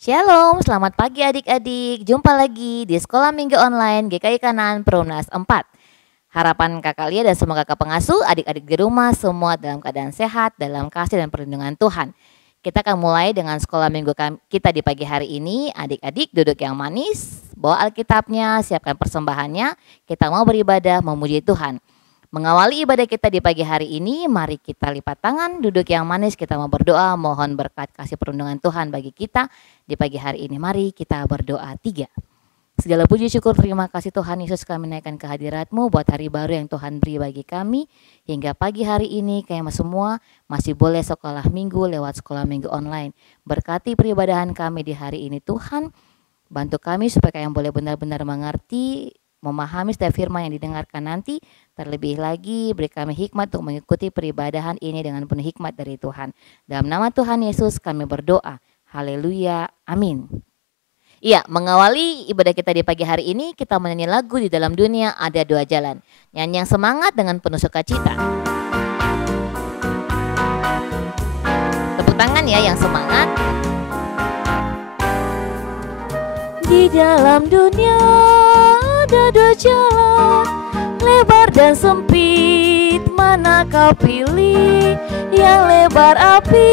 Shalom, selamat pagi adik-adik. Jumpa lagi di Sekolah Minggu Online GKI Kanan Perumnas 4. Harapan kakak Lia dan semua kakak pengasuh, adik-adik di rumah semua dalam keadaan sehat, dalam kasih dan perlindungan Tuhan. Kita akan mulai dengan sekolah minggu kita di pagi hari ini. Adik-adik duduk yang manis, bawa Alkitabnya, siapkan persembahannya. Kita mau beribadah, memuji Tuhan. Mengawali ibadah kita di pagi hari ini, mari kita lipat tangan, duduk yang manis, kita mau berdoa, mohon berkat kasih perlindungan Tuhan bagi kita di pagi hari ini. Mari kita berdoa 3. Segala puji syukur terima kasih Tuhan Yesus, kami naikkan kehadirat-Mu buat hari baru yang Tuhan beri bagi kami. Hingga pagi hari ini kami semua masih boleh sekolah minggu lewat sekolah minggu online. Berkati peribadahan kami di hari ini Tuhan, bantu kami supaya kami boleh benar-benar mengerti, memahami setiap firman yang didengarkan nanti. Terlebih lagi beri kami hikmat untuk mengikuti peribadahan ini dengan penuh hikmat dari Tuhan. Dalam nama Tuhan Yesus kami berdoa. Haleluya. Amin. Iya, mengawali ibadah kita di pagi hari ini kita menyanyi lagu Di Dalam Dunia Ada Dua Jalan. Nyanyi yang semangat dengan penuh sukacita. Tepuk tangan ya yang semangat. Di dalam dunia ada dua jalan, lebar dan sempit, mana kau pilih? Yang lebar api,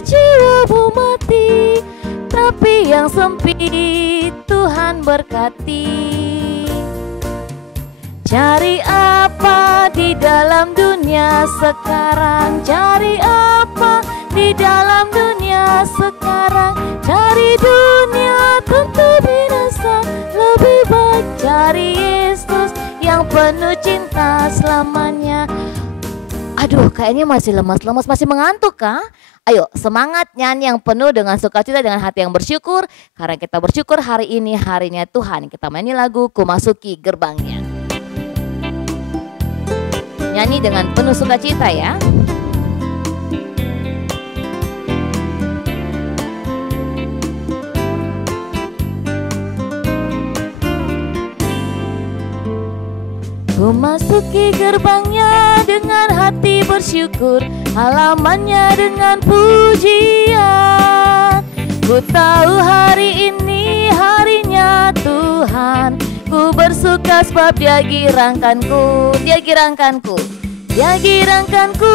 jiwamu mati, tapi yang sempit Tuhan berkati. Cari apa di dalam dunia sekarang? Cari apa di dalam dunia sekarang? Cari dunia tentu binasa, lebih baik cari Yesus yang penuh cinta selamanya. Aduh, kayaknya masih lemas-lemas, masih mengantuk kah? Ayo semangat nyanyi yang penuh dengan sukacita, dengan hati yang bersyukur. Karena kita bersyukur hari ini harinya Tuhan. Kita main lagu Ku Masuki Gerbangnya. Nyanyi dengan penuh sukacita ya. Ku masuki gerbangnya dengan hati bersyukur, halamannya dengan pujian. Ku tahu hari ini harinya Tuhan, ku bersuka sebab Dia girangkanku, Dia girangkanku, Dia girangkanku,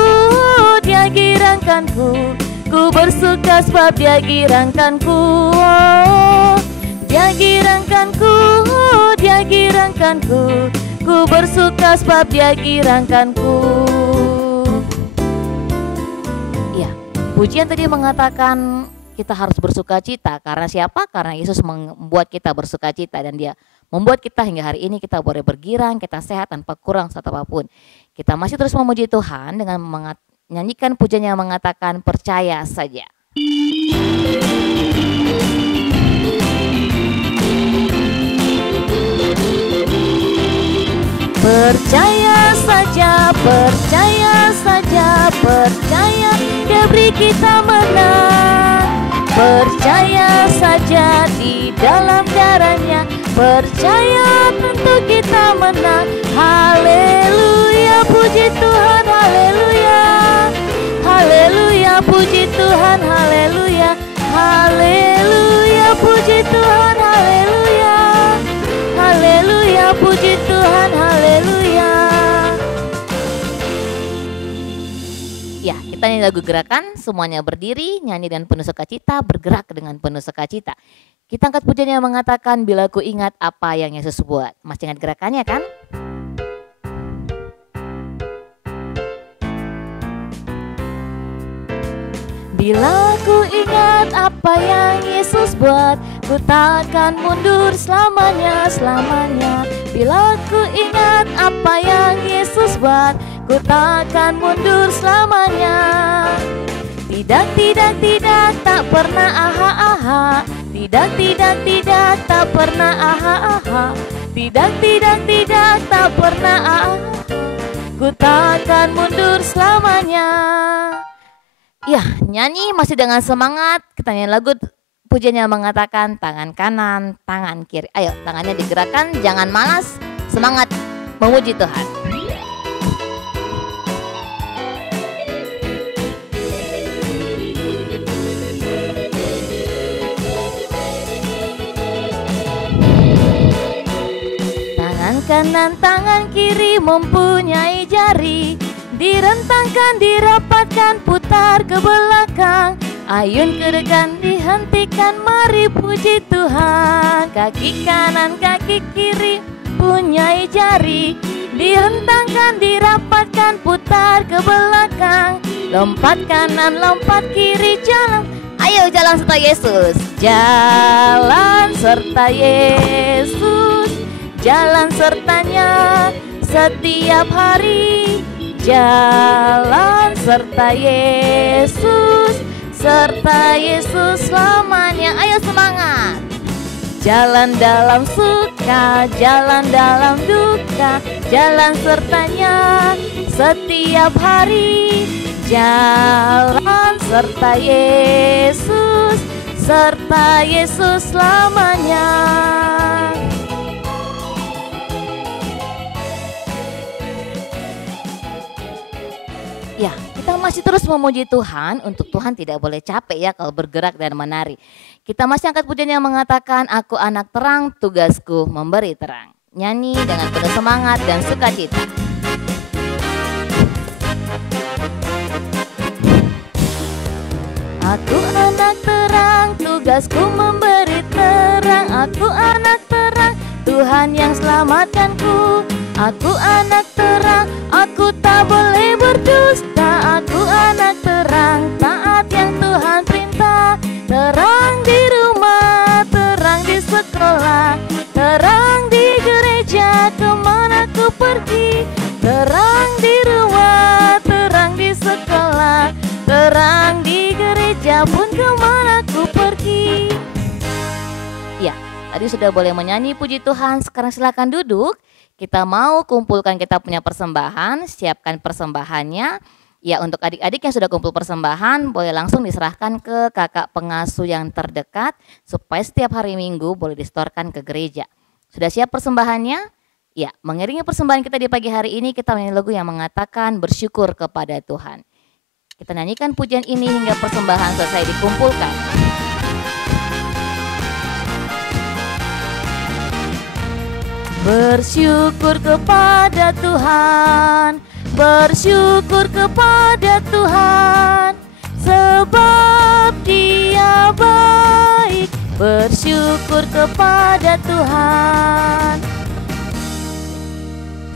Dia girangkanku. Ku bersuka sebab Dia girangkanku, Dia girangkanku, Dia girangkanku. Ku bersuka sebab Dia girangkanku. Ya, pujian tadi mengatakan kita harus bersuka cita. Karena siapa? Karena Yesus membuat kita bersuka cita. Dan Dia membuat kita hingga hari ini kita boleh bergirang, kita sehat tanpa kurang satu apapun. Kita masih terus memuji Tuhan dengan menyanyikan pujian yang mengatakan percaya saja. Percaya saja, percaya saja, percaya Dia beri kita menang. Percaya saja di dalam darahnya, percaya tentu kita menang. Haleluya, puji Tuhan, haleluya. Haleluya, puji Tuhan, haleluya. Haleluya, puji Tuhan, haleluya. Haleluya, puji Tuhan, haleluya. Ya, kita nyanyi lagu gerakan, semuanya berdiri, nyanyi dengan penuh sukacita, bergerak dengan penuh sukacita. Kita angkat pujian yang mengatakan bila ku ingat apa yang Yesus buat. Masih ingat gerakannya kan? Bila ku ingat apa yang Yesus buat, ku takkan mundur selamanya, selamanya. Bila ku ingat apa yang Yesus buat, ku takkan mundur selamanya. Tidak, tidak, tidak, tak pernah aha-aha. Tidak, tidak, tidak, tak pernah aha-aha. Tidak, tidak, tidak, tak pernah aha-aha. Ku takkan mundur selamanya. Ya, nyanyi masih dengan semangat. Kita nyanyi lagu pujian yang mengatakan tangan kanan, tangan kiri. Ayo, tangannya digerakkan, jangan malas, semangat memuji Tuhan. kanan, tangan kiri mempunyai jari. Direntangkan, dirapatkan, putar ke belakang. Ayun ke depan, dihentikan, mari puji Tuhan. Kaki kanan, kaki kiri punyai jari. Direntangkan, dirapatkan, putar ke belakang. Lompat kanan, lompat kiri, jalan. Ayo jalan serta Yesus. Jalan serta Yesus. Jalan sertanya setiap hari. Jalan serta Yesus. Serta Yesus selamanya. Ayo semangat. Jalan dalam suka, jalan dalam duka, jalan sertanya setiap hari. Jalan serta Yesus, serta Yesus selamanya. Ya, kita masih terus memuji Tuhan. Untuk Tuhan tidak boleh capek ya kalau bergerak dan menari. Kita masih angkat pujian yang mengatakan, aku anak terang, tugasku memberi terang. Nyanyi dengan penuh semangat dan sukacita. Aku anak terang, tugasku memberi terang. Aku anak terang, Tuhan yang selamatkanku. Aku anak terang, aku tak boleh berdusta. Aku anak terang, taat yang Tuhan perintah. Terang di rumah, terang di sekolah, terang di gereja kemana ku pergi. Terang di rumah, terang di sekolah, terang di gereja pun kemana ku pergi. Ya, tadi sudah boleh menyanyi puji Tuhan. Sekarang silakan duduk. Kita mau kumpulkan kita punya persembahan, siapkan persembahannya. Ya, untuk adik-adik yang sudah kumpul persembahan boleh langsung diserahkan ke kakak pengasuh yang terdekat supaya setiap hari Minggu boleh disetorkan ke gereja. Sudah siap persembahannya? Ya, mengiringi persembahan kita di pagi hari ini kita menyanyi lagu yang mengatakan bersyukur kepada Tuhan. Kita nyanyikan pujian ini hingga persembahan selesai dikumpulkan. Bersyukur kepada Tuhan, bersyukur kepada Tuhan, sebab Dia baik. Bersyukur kepada Tuhan.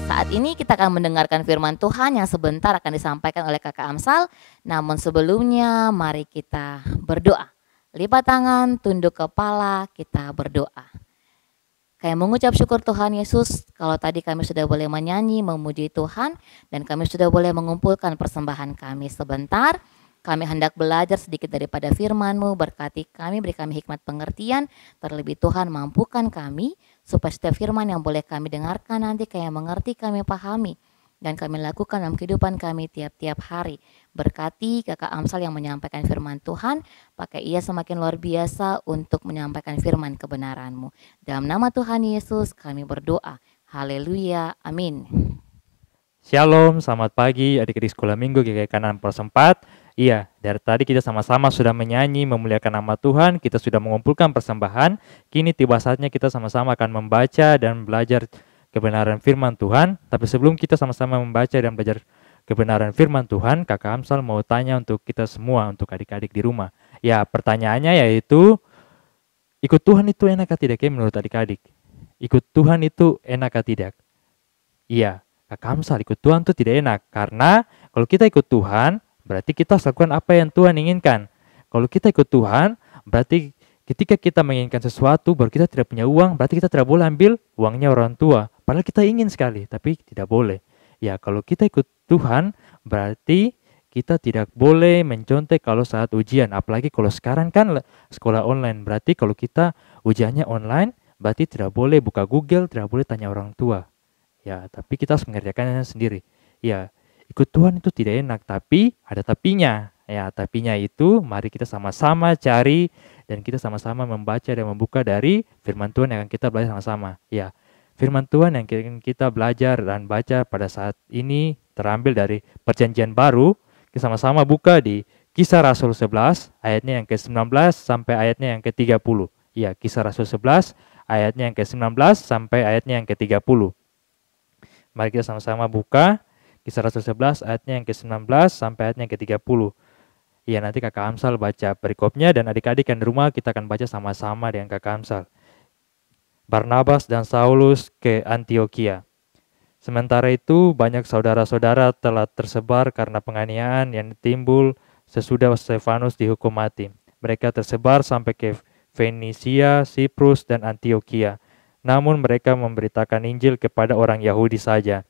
Saat ini kita akan mendengarkan firman Tuhan yang sebentar akan disampaikan oleh Kakak Amsal. Namun sebelumnya mari kita berdoa. Lipat tangan, tunduk kepala, kita berdoa. Kayak mengucap syukur Tuhan Yesus, kalau tadi kami sudah boleh menyanyi, memuji Tuhan, dan kami sudah boleh mengumpulkan persembahan kami sebentar. Kami hendak belajar sedikit daripada firman-Mu, berkati kami, beri kami hikmat pengertian, terlebih Tuhan mampukan kami, supaya setiap firman yang boleh kami dengarkan nanti kayak mengerti, kami pahami, dan kami lakukan dalam kehidupan kami tiap-tiap hari. Berkati kakak Amsal yang menyampaikan firman Tuhan, pakai ia semakin luar biasa untuk menyampaikan firman kebenaran-Mu. Dalam nama Tuhan Yesus kami berdoa. Haleluya, amin. Shalom, selamat pagi adik-adik sekolah minggu GKI Kanan Persempat. Iya, dari tadi kita sama-sama sudah menyanyi, memuliakan nama Tuhan, kita sudah mengumpulkan persembahan. Kini tiba saatnya kita sama-sama akan membaca dan belajar kebenaran firman Tuhan. Tapi sebelum kita sama-sama membaca dan belajar kebenaran firman Tuhan, Kakak Amsal mau tanya untuk kita semua, untuk adik-adik di rumah. Ya, pertanyaannya yaitu, ikut Tuhan itu enak atau tidak ya menurut adik-adik? Ikut Tuhan itu enak atau tidak? Iya, Kakak Amsal, ikut Tuhan itu tidak enak. Karena kalau kita ikut Tuhan, berarti kita harus lakukan apa yang Tuhan inginkan. Kalau kita ikut Tuhan, berarti ketika kita menginginkan sesuatu, baru kita tidak punya uang, berarti kita tidak boleh ambil uangnya orang tua. Padahal kita ingin sekali, tapi tidak boleh. Ya, kalau kita ikut Tuhan, berarti kita tidak boleh mencontek kalau saat ujian. Apalagi kalau sekarang kan sekolah online. Berarti kalau kita ujiannya online, berarti tidak boleh buka Google, tidak boleh tanya orang tua. Ya, tapi kita harus mengerjakannya sendiri. Ya, ikut Tuhan itu tidak enak, tapi ada tapinya. Ya, tapinya itu mari kita sama-sama cari dan kita sama-sama membaca dan membuka dari firman Tuhan yang akan kita belajar sama-sama. Ya, firman Tuhan yang kita belajar dan baca pada saat ini terambil dari Perjanjian Baru. Kita sama-sama buka di Kisah Rasul 11 ayatnya yang ke-19 sampai ayatnya yang ke-30. Ya, Kisah Rasul 11 ayatnya yang ke-19 sampai ayatnya yang ke-30. Mari kita sama-sama buka Kisah Rasul 11 ayatnya yang ke-19 sampai ayatnya yang ke-30. Iya, nanti Kakak Amsal baca perikopnya dan adik-adik yang di rumah kita akan baca sama-sama dengan Kakak Amsal. Barnabas dan Saulus ke Antiokhia. Sementara itu, banyak saudara-saudara telah tersebar karena penganiayaan yang timbul sesudah Stefanus dihukum mati. Mereka tersebar sampai ke Fenisia, Siprus, dan Antiokhia. Namun mereka memberitakan Injil kepada orang Yahudi saja.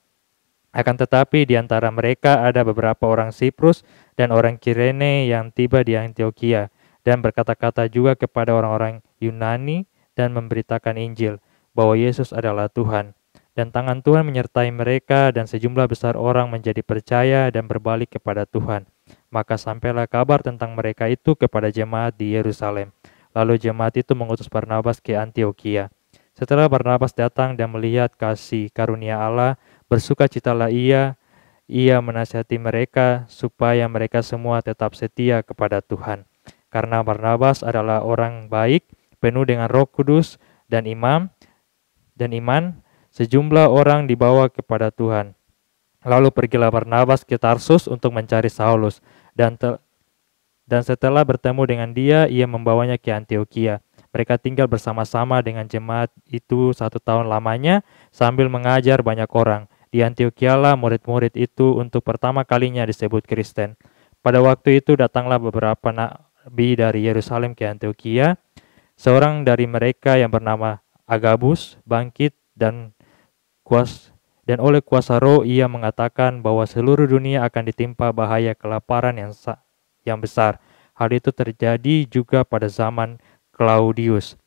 Akan tetapi di antara mereka ada beberapa orang Siprus dan orang Kirene yang tiba di Antiokhia dan berkata-kata juga kepada orang-orang Yunani dan memberitakan Injil bahwa Yesus adalah Tuhan. Dan tangan Tuhan menyertai mereka dan sejumlah besar orang menjadi percaya dan berbalik kepada Tuhan. Maka sampailah kabar tentang mereka itu kepada jemaat di Yerusalem. Lalu jemaat itu mengutus Barnabas ke Antiokhia. Setelah Barnabas datang dan melihat kasih karunia Allah, bersukacitalah ia menasihati mereka supaya mereka semua tetap setia kepada Tuhan. Karena Barnabas adalah orang baik, penuh dengan Roh Kudus dan iman, sejumlah orang dibawa kepada Tuhan. Lalu pergilah Barnabas ke Tarsus untuk mencari Saulus, dan setelah bertemu dengan dia, ia membawanya ke Antiokhia. Mereka tinggal bersama-sama dengan jemaat itu 1 tahun lamanya sambil mengajar banyak orang. Di Antiochialah murid-murid itu untuk pertama kalinya disebut Kristen. Pada waktu itu datanglah beberapa nabi dari Yerusalem ke Antiokhia. Seorang dari mereka yang bernama Agabus bangkit dan oleh kuasa roh ia mengatakan bahwa seluruh dunia akan ditimpa bahaya kelaparan yang besar. Hal itu terjadi juga pada zaman Claudius.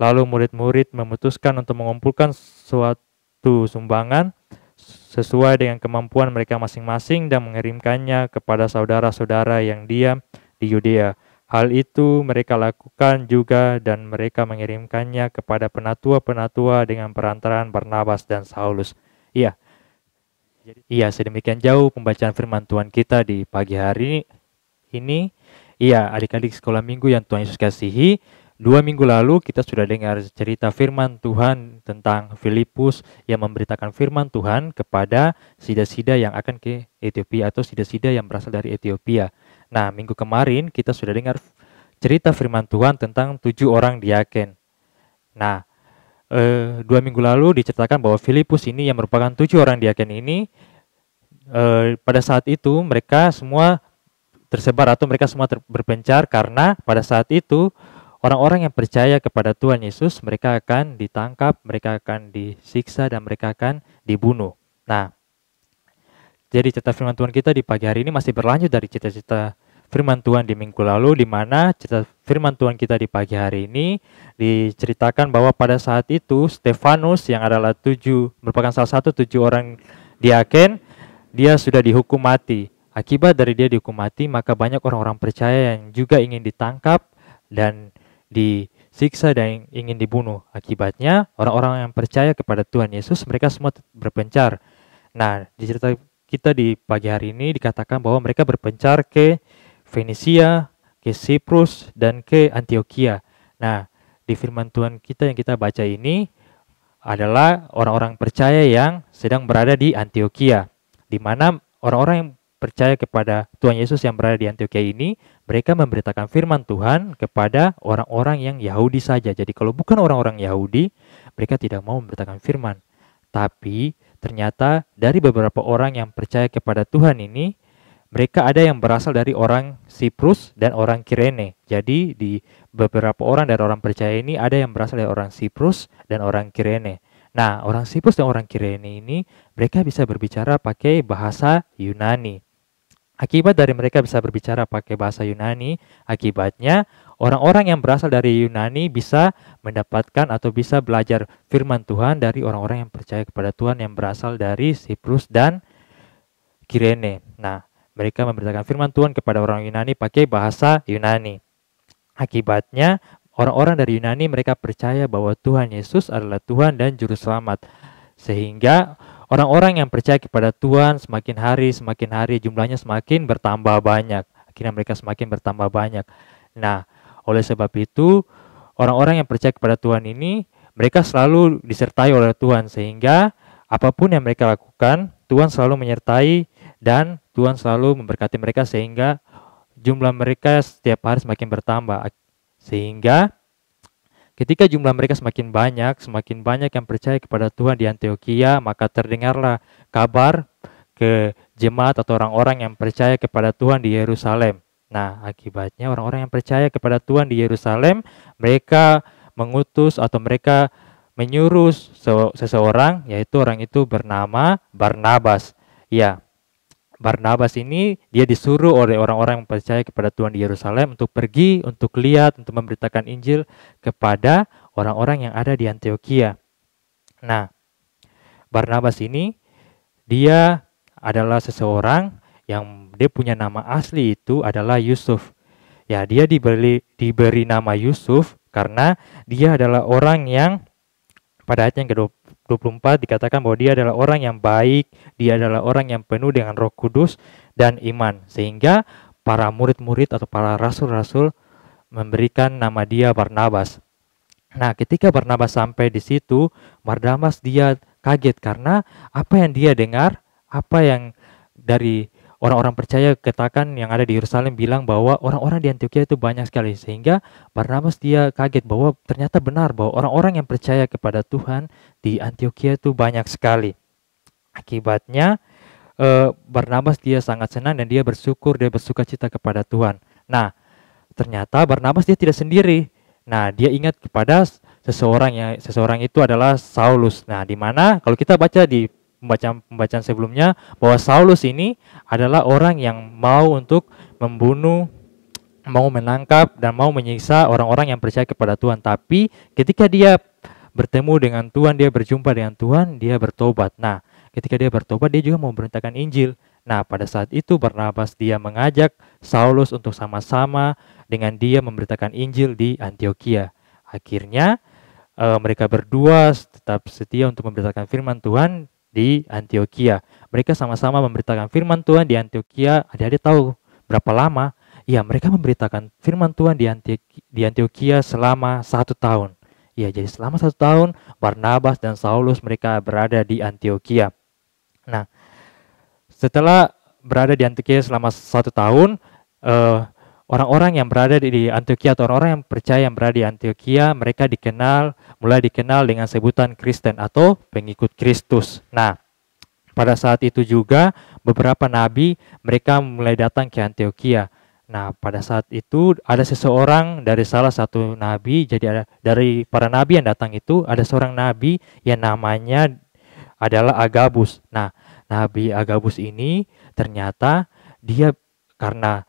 Lalu murid-murid memutuskan untuk mengumpulkan suatu sumbangan sesuai dengan kemampuan mereka masing-masing dan mengirimkannya kepada saudara-saudara yang diam di Yudea. Hal itu mereka lakukan juga dan mereka mengirimkannya kepada penatua-penatua dengan perantaraan Barnabas dan Saulus. Iya, sedemikian jauh pembacaan firman Tuhan kita di pagi hari ini. Iya, adik-adik sekolah minggu yang Tuhan Yesus kasihi, 2 minggu lalu kita sudah dengar cerita firman Tuhan tentang Filipus yang memberitakan firman Tuhan kepada sida-sida yang akan ke Ethiopia atau sida-sida yang berasal dari Ethiopia. Nah, minggu kemarin kita sudah dengar cerita firman Tuhan tentang 7 orang diaken. Nah, 2 minggu lalu diceritakan bahwa Filipus ini yang merupakan 7 orang diaken ini, pada saat itu mereka semua tersebar atau mereka semua berpencar karena pada saat itu orang-orang yang percaya kepada Tuhan Yesus, mereka akan ditangkap, mereka akan disiksa, dan mereka akan dibunuh. Nah, jadi cerita firman Tuhan kita di pagi hari ini masih berlanjut dari cerita-cerita firman Tuhan di minggu lalu, di mana cerita firman Tuhan kita di pagi hari ini diceritakan bahwa pada saat itu Stefanus yang adalah merupakan salah satu 7 orang diaken, dia sudah dihukum mati. Akibat dari dia dihukum mati, maka banyak orang-orang percaya yang juga ingin ditangkap dan disiksa dan ingin dibunuh. Akibatnya orang-orang yang percaya kepada Tuhan Yesus mereka semua berpencar. Nah, di cerita kita di pagi hari ini dikatakan bahwa mereka berpencar ke Fenisia, ke Siprus, dan ke Antiokhia. Nah, di firman Tuhan kita yang kita baca ini adalah orang-orang percaya yang sedang berada di Antiokhia, di mana orang-orang yang percaya kepada Tuhan Yesus yang berada di Antiokhia ini, mereka memberitakan firman Tuhan kepada orang-orang yang Yahudi saja. Jadi kalau bukan orang-orang Yahudi, mereka tidak mau memberitakan firman. Tapi ternyata dari beberapa orang yang percaya kepada Tuhan ini, mereka ada yang berasal dari orang Siprus dan orang Kirene. Jadi di beberapa orang dari orang percaya ini ada yang berasal dari orang Siprus dan orang Kirene. Nah, orang Siprus dan orang Kirene ini mereka bisa berbicara pakai bahasa Yunani. Akibat dari mereka bisa berbicara pakai bahasa Yunani, akibatnya orang-orang yang berasal dari Yunani bisa mendapatkan atau bisa belajar firman Tuhan dari orang-orang yang percaya kepada Tuhan yang berasal dari Siprus dan Kirene. Nah, mereka memberitakan firman Tuhan kepada orang Yunani pakai bahasa Yunani. Akibatnya orang-orang dari Yunani mereka percaya bahwa Tuhan Yesus adalah Tuhan dan Juru Selamat. Sehingga orang-orang yang percaya kepada Tuhan semakin hari jumlahnya semakin bertambah banyak. Akhirnya mereka semakin bertambah banyak. Nah, oleh sebab itu orang-orang yang percaya kepada Tuhan ini mereka selalu disertai oleh Tuhan sehingga apapun yang mereka lakukan, Tuhan selalu menyertai dan Tuhan selalu memberkati mereka sehingga jumlah mereka setiap hari semakin bertambah. Sehingga ketika jumlah mereka semakin banyak yang percaya kepada Tuhan di Antioquia, maka terdengarlah kabar ke jemaat atau orang-orang yang percaya kepada Tuhan di Yerusalem. Nah, akibatnya orang-orang yang percaya kepada Tuhan di Yerusalem, mereka mengutus atau mereka menyuruh seseorang, yaitu orang itu bernama Barnabas. Ya, Barnabas ini dia disuruh oleh orang-orang yang percaya kepada Tuhan di Yerusalem untuk pergi, untuk lihat, untuk memberitakan Injil kepada orang-orang yang ada di Antioquia. Nah, Barnabas ini dia adalah seseorang yang dia punya nama asli itu adalah Yusuf. Ya, dia diberi nama Yusuf karena dia adalah orang yang pada ayat yang ke-24 dikatakan bahwa dia adalah orang yang baik, dia adalah orang yang penuh dengan Roh Kudus dan iman. Sehingga para murid-murid atau para rasul-rasul memberikan nama dia Barnabas. Nah, ketika Barnabas sampai di situ, Barnabas dia kaget karena apa yang dia dengar, apa yang dari orang-orang percaya katakan yang ada di Yerusalem bilang bahwa orang-orang di Antioquia itu banyak sekali, sehingga Barnabas dia kaget bahwa ternyata benar bahwa orang-orang yang percaya kepada Tuhan di Antioquia itu banyak sekali. Akibatnya Barnabas dia sangat senang dan dia bersyukur, dia bersukacita kepada Tuhan. Nah, ternyata Barnabas dia tidak sendiri. Nah, dia ingat kepada seseorang itu adalah Saulus. Nah, di mana kalau kita baca di pembacaan sebelumnya bahwa Saulus ini adalah orang yang mau untuk membunuh, mau menangkap dan mau menyiksa orang-orang yang percaya kepada Tuhan. Tapi ketika dia bertemu dengan Tuhan, dia berjumpa dengan Tuhan, dia bertobat. Nah, ketika dia bertobat, dia juga mau memberitakan Injil. Nah, pada saat itu Barnabas dia mengajak Saulus untuk sama-sama dengan dia memberitakan Injil di Antioquia. Akhirnya mereka berdua tetap setia untuk memberitakan firman Tuhan di Antioquia. Mereka sama-sama memberitakan firman Tuhan di Antioquia. Adik-adik tahu berapa lama? Ya, mereka memberitakan firman Tuhan di Antioquia selama 1 tahun. Ya, jadi selama 1 tahun Barnabas dan Saulus mereka berada di Antioquia. Nah, setelah berada di Antioquia selama 1 tahun, orang-orang yang berada di Antioquia atau orang-orang yang percaya yang berada di Antioquia, mereka mulai dikenal dengan sebutan Kristen atau pengikut Kristus. Nah, pada saat itu juga beberapa nabi mereka mulai datang ke Antioquia. Nah, pada saat itu ada seseorang dari salah satu nabi, jadi ada dari para nabi yang datang itu ada seorang nabi yang namanya adalah Agabus. Nah, Nabi Agabus ini ternyata dia karena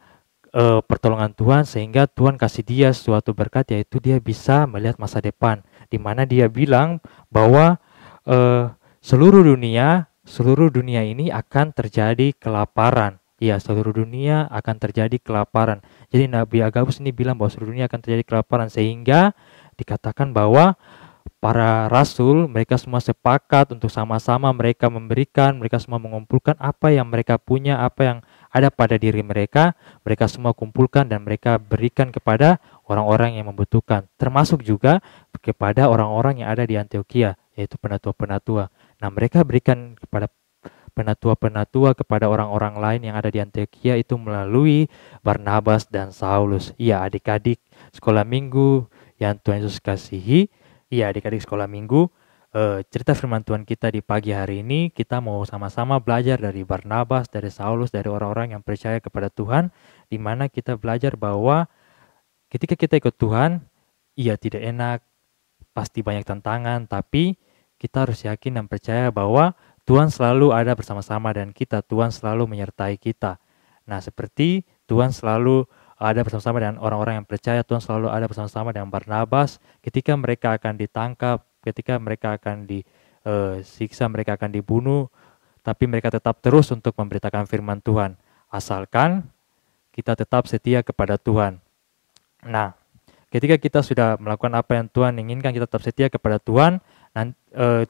pertolongan Tuhan sehingga Tuhan kasih dia suatu berkat, yaitu dia bisa melihat masa depan, di mana dia bilang bahwa eh, seluruh dunia ini akan terjadi kelaparan. Ya, seluruh dunia akan terjadi kelaparan. Jadi Nabi Agabus ini bilang bahwa seluruh dunia akan terjadi kelaparan, sehingga dikatakan bahwa para rasul mereka semua sepakat untuk sama-sama mereka semua mengumpulkan apa yang mereka punya, apa yang ada pada diri mereka semua kumpulkan dan mereka berikan kepada orang-orang yang membutuhkan, termasuk juga kepada orang-orang yang ada di Antioquia, yaitu penatua-penatua. Nah, mereka berikan kepada penatua-penatua kepada orang-orang lain yang ada di Antioquia itu melalui Barnabas dan Saulus. Iya, adik-adik sekolah minggu yang Tuhan Yesus kasihi. Iya, adik-adik sekolah minggu, cerita firman Tuhan kita di pagi hari ini, kita mau sama-sama belajar dari Barnabas, dari Saulus, dari orang-orang yang percaya kepada Tuhan, di mana kita belajar bahwa ketika kita ikut Tuhan, iya tidak enak, pasti banyak tantangan, tapi kita harus yakin dan percaya bahwa Tuhan selalu ada bersama-sama dan Tuhan selalu menyertai kita. Nah, seperti Tuhan selalu ada bersama-sama dengan orang-orang yang percaya, Tuhan selalu ada bersama-sama dengan Barnabas ketika mereka akan ditangkap, ketika mereka akan disiksa, mereka akan dibunuh, tapi mereka tetap terus untuk memberitakan firman Tuhan, asalkan kita tetap setia kepada Tuhan. Nah, ketika kita sudah melakukan apa yang Tuhan inginkan, kita tetap setia kepada Tuhan,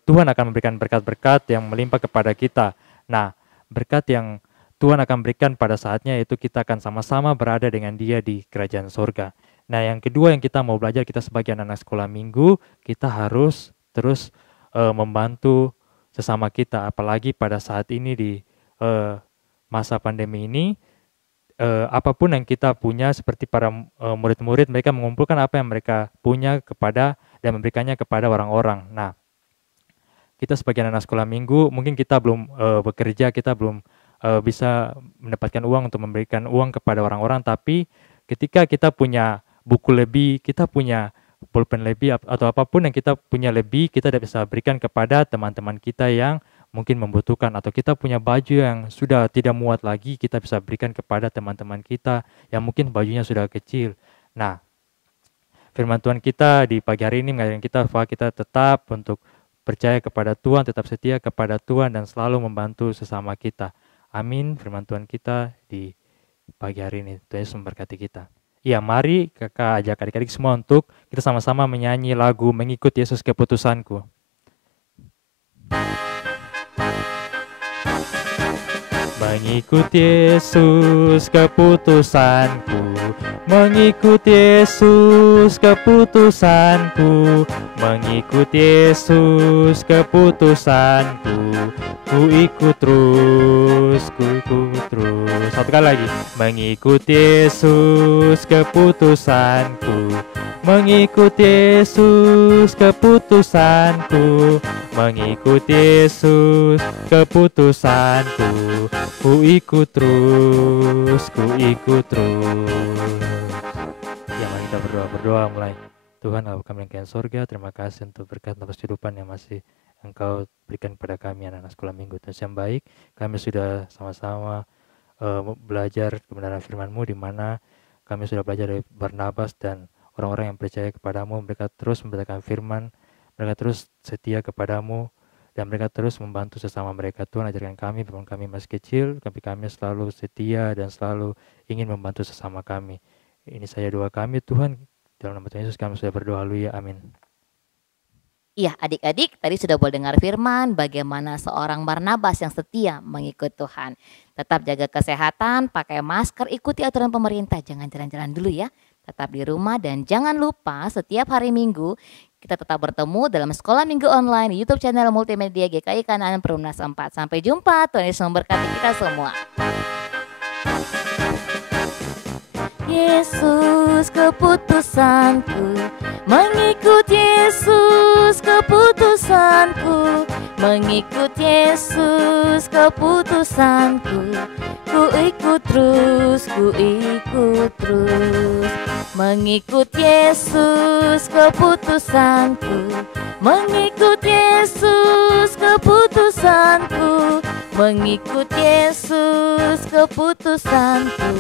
Tuhan akan memberikan berkat-berkat yang melimpah kepada kita. Nah, berkat yang Tuhan akan berikan pada saatnya itu kita akan sama-sama berada dengan Dia di kerajaan surga. Nah, yang kedua yang kita mau belajar, kita sebagai anak-anak sekolah minggu, kita harus terus membantu sesama kita, apalagi pada saat ini di masa pandemi ini. Apapun yang kita punya, seperti para murid-murid, mereka mengumpulkan apa yang mereka punya dan memberikannya kepada orang-orang. Nah, kita sebagai anak sekolah minggu, mungkin kita belum bekerja, kita belum bisa mendapatkan uang untuk memberikan uang kepada orang-orang, tapi ketika kita punya buku lebih, kita punya pulpen lebih, atau apapun yang kita punya lebih, kita bisa berikan kepada teman-teman kita yang mungkin membutuhkan, atau kita punya baju yang sudah tidak muat lagi, kita bisa berikan kepada teman-teman kita yang mungkin bajunya sudah kecil. Nah, firman Tuhan kita di pagi hari ini mengajarkan kita bahwa kita tetap untuk percaya kepada Tuhan, tetap setia kepada Tuhan, dan selalu membantu sesama kita. Amin. Firman Tuhan kita di pagi hari ini. Tuhan Yesus memberkati kita. Ya, mari kakak ajak adik-adik semua untuk kita sama-sama menyanyi lagu Mengikut Yesus Keputusanku. Mengikut Yesus keputusanku, mengikut Yesus keputusanku, mengikut Yesus keputusanku, ku ikut terus, ku ikut terus. Satu kali lagi, mengikut Yesus keputusanku, mengikut Yesus keputusanku, mengikut Yesus keputusanku, ku ikut terus, ku ikut terus. Ya, mari kita berdoa mulai. Tuhan Allah kami yang di surga, terima kasih untuk berkat nafas kehidupan yang masih Engkau berikan kepada kami anak-anak sekolah minggu. Tuhan yang baik, kami sudah sama-sama belajar kebenaran firman-Mu, di mana kami sudah belajar dari Barnabas dan orang-orang yang percaya kepadamu. Mereka terus memberitakan firman, mereka terus setia kepadamu, dan mereka terus membantu sesama mereka. Tuhan, ajarkan kami, walaupun kami masih kecil, tapi kami selalu setia dan selalu ingin membantu sesama kami. Ini saya doa kami, Tuhan. Dalam nama Tuhan Yesus kami sudah berdoa, haleluya, amin. Iya, adik-adik tadi sudah boleh dengar firman bagaimana seorang Barnabas yang setia mengikut Tuhan. Tetap jaga kesehatan, pakai masker, ikuti aturan pemerintah, jangan jalan-jalan dulu ya. Tetap di rumah, dan jangan lupa setiap hari Minggu kita tetap bertemu dalam Sekolah Minggu Online di YouTube channel Multimedia GKI Kanaan Perumnas 4. Sampai jumpa, Tuhan Yesus memberkati kita semua. Yesus keputusanku, mengikut Yesus keputusanku, mengikut Yesus keputusanku, ku ikut terus, ku ikut terus. Mengikut Yesus keputusanku, mengikut Yesus keputusanku, mengikut Yesus keputusanku,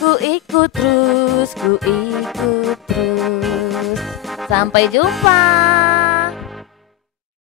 ku ikut terus, ku ikut terus. Sampai jumpa.